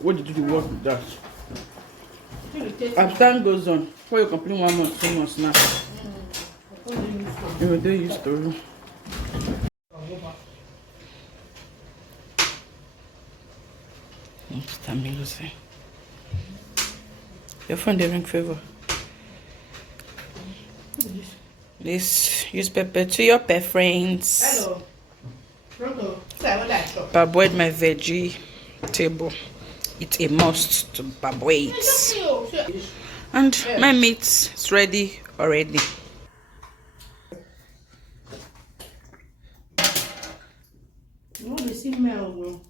What did you work with that? As time goes on, before you complete 1 month, 2 months now, you will do used to. Your phone didn't favor. This use pepper to your preference. Hello. Parboil my veggie table. It's a must to parboil it. And my meat is ready already. No, the smell, no.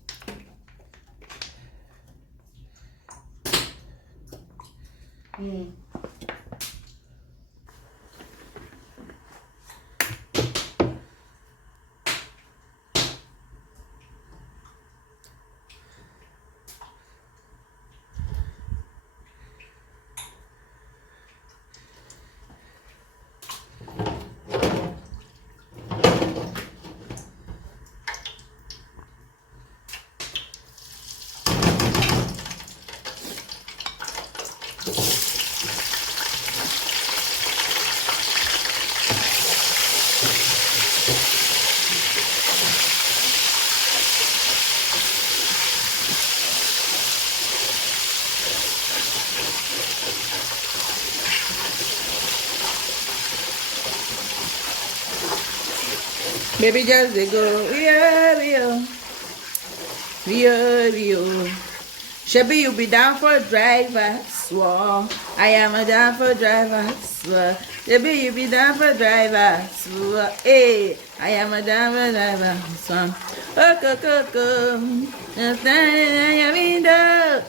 Baby, just they go, yeah. Shabby, you be down for driver, swore. I am a down for driver, swore. Shabby, you be down for driver, swore. Hey, I am a down for driver, swore. Oh, just standing at your window.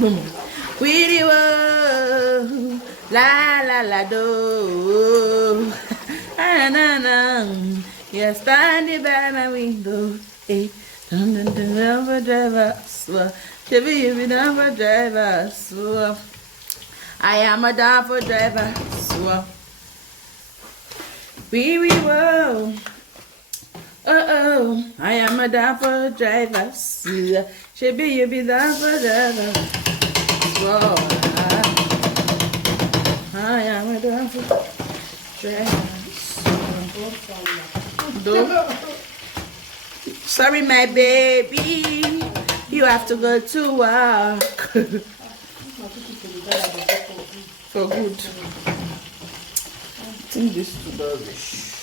Boom. With you, la do. Na. You're standing by my window. Hey, down for driver, swore. Shabby, you be down for driver, swore. I am a down for driver, swore. We will. Oh, I am a down for driver, swore. Shabby, you be down for driver, swore. I am a down for driver. Sorry, my baby. You have to go to work. For good. I think this is too rubbish.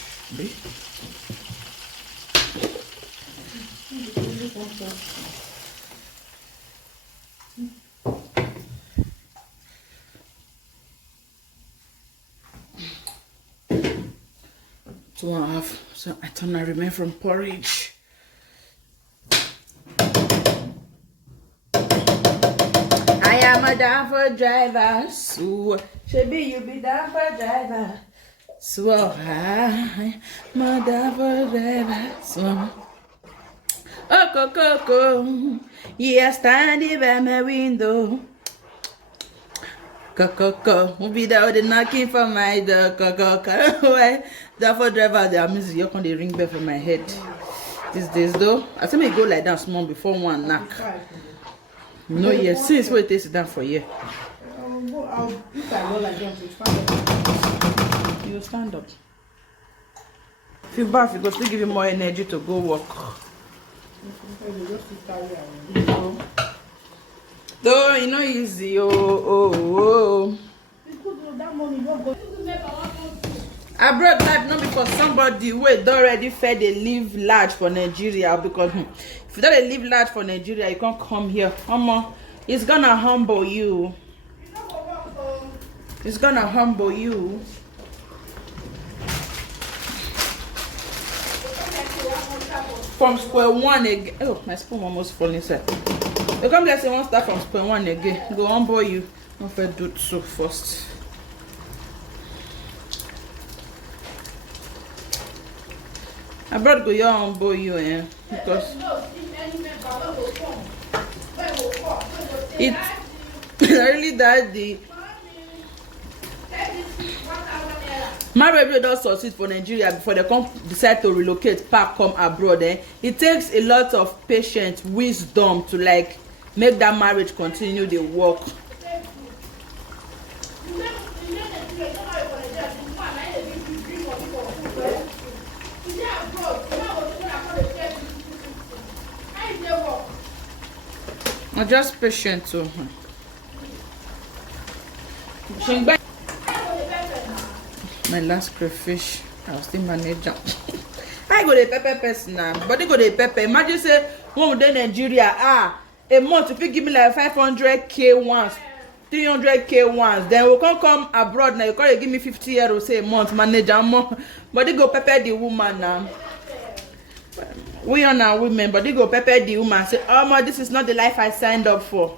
Two and a half. So I turn I remain from porridge. I am a down for driver, so Shabby, you be down for driver, so I am a down for driver, so oh Coco, yeah, standing by my window. Coco, who be there the knocking for my door, Coco. Why? Therefore, driver, they are missing. You can't ring bell for my head. These days, though, I think me go like that small before one knock. No, yes, since we taste it down for you. You stand up. If you bath, it will still give you more energy to go work. Though you know easy, oh. I brought life not because somebody who already fed they live large for Nigeria, because if you don't live large for Nigeria, you can't come here. It's gonna humble you. It's gonna humble you. From square one again. Oh, my spoon almost falling inside. You come let's say one start from square one again. Go humble you. Don't forget do so first. I brought go your humble you, because it's really that the marriage wey don succeed for Nigeria before they come decide to relocate back come abroad, it takes a lot of patience, wisdom to like make that marriage continue dey work. I'm just patient too. My last crayfish, I'll still manage am. I go the pepper person now, but they go the pepper. Imagine say when we dey Nigeria, a month if you give me like 500k once, 300k once, then we can't come abroad now. You can't give me 50 euros say a month, manage am more. But they go pepper the woman now. We are now women, but they go pepper the woman. Say, oh my, this is not the life I signed up for.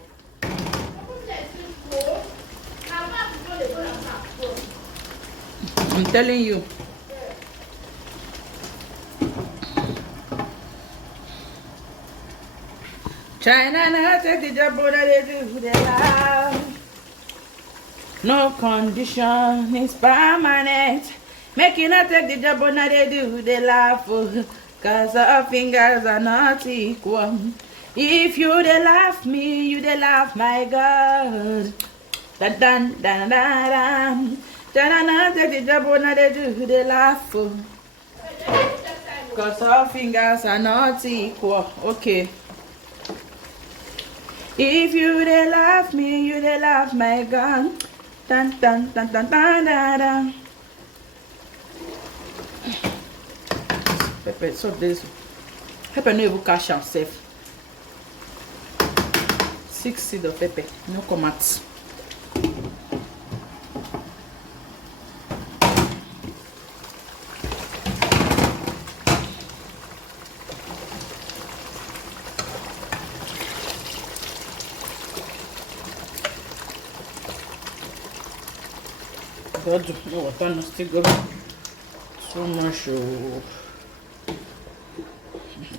I'm telling you. China now take the job that they do they love. No condition is permanent. Make you not take the job that they do they laugh. Cause our fingers are not equal. If you they laugh me, you they laugh my God. Dun dun dun dun dun. China take the job that they do they laugh. Cause our fingers are not equal. Okay. If you they laugh me, you they laugh my God. Dun dun dun dun dun dun dun. Pepper, so this pepper no even cash am sef. 6 seed of pepper, no come out. God, no water no still go so much. Oh.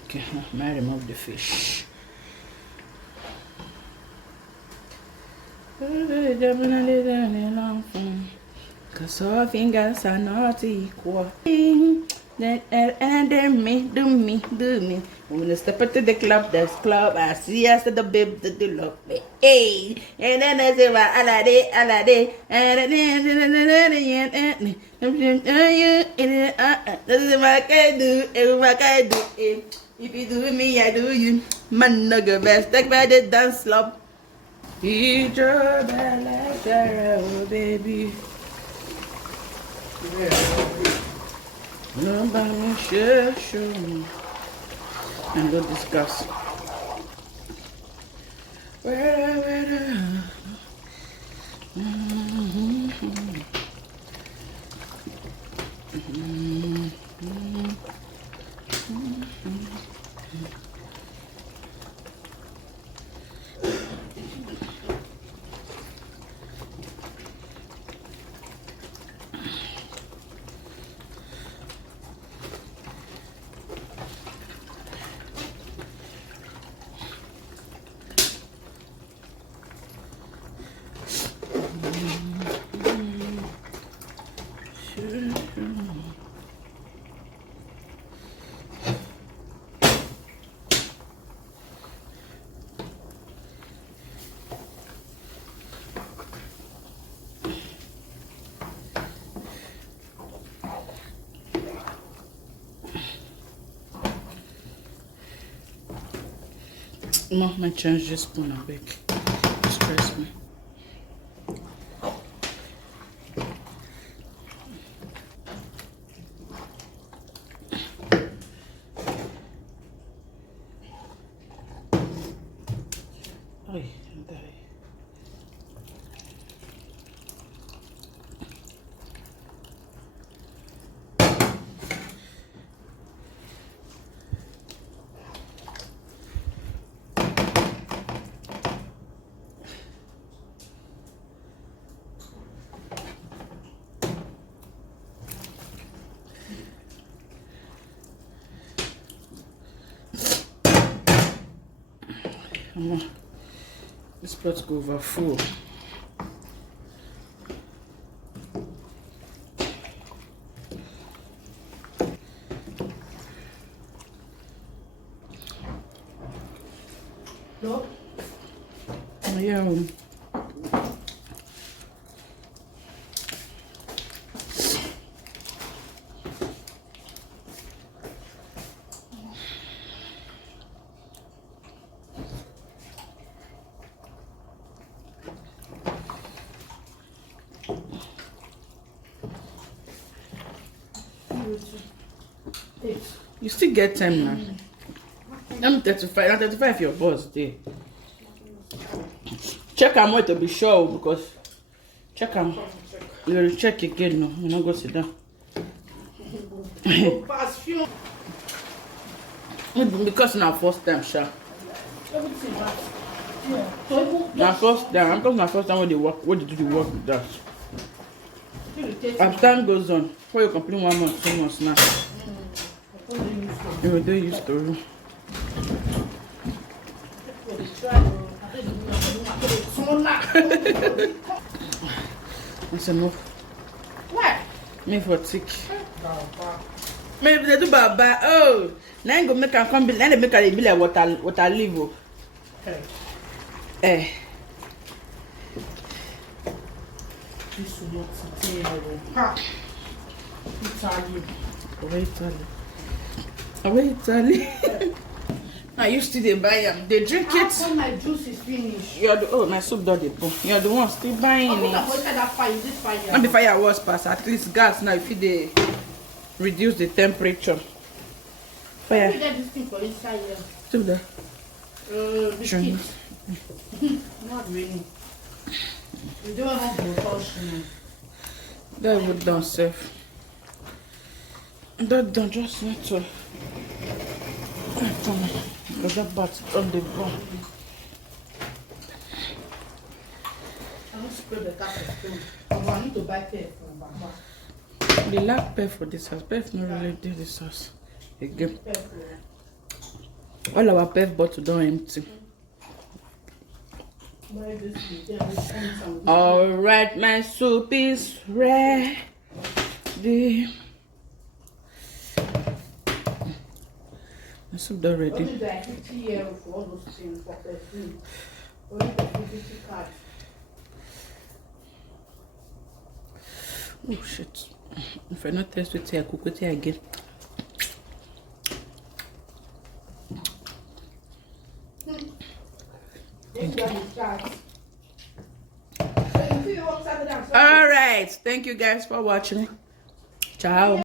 Okay, now I remove the fish. Cause all fingers are not equal. And then me, do me. When I step into the club, there's club. I see us at the babe that do love me. Hey, and then I say, alade. And then this is what I can do, what I can do. If you do me, I do you. Man, no go best. Take by the dance club. Eat your bell like a baby. Nobody show me. And go discuss. Where? Mom, I change this spoon a bit. Stress me. Ay, die. This pot go over full. No? Yeah. You still get time now. I'm 35. I'm 35 your boss day. Check how much to be sure because check how you will check again. No, you're not go sit down. Maybe because now first time, sure. Now first time, I'm talking my first time when they work. What did you work with that? As time goes on, before you complete 1 month, 2 months now. You will do used to. That's enough. What? Me for tick. Maybe they do baba. Oh, now you go make a come. Now they make a be like water leave. Eh. This will not stay. Ha. Italy. Away Italy. Away Italy. I used to buy them. They drink it. After my juice is finished. You're the my soup done the bone. You're the one still buying it. That fire, this fire. And the fire was past. At least gas now if they reduce the temperature. Fire. Get this thing for inside here. Still there. Biscuit. Not really. You don't have no caution. That would done safe. That done just need to. Because that bat on the bone. I don't spray the cat of stone. I need to buy pepper from Baba. They lack pepper for this house. Pepper not really do this house again. All our pepper bottle don't empty. Alright, my soup is ready. My soup done ready. Only like 50 years for all those things for perfume. Only the 50 cards. Oh shit. If I not taste it, I cook it again. All right, thank you guys for watching. Ciao.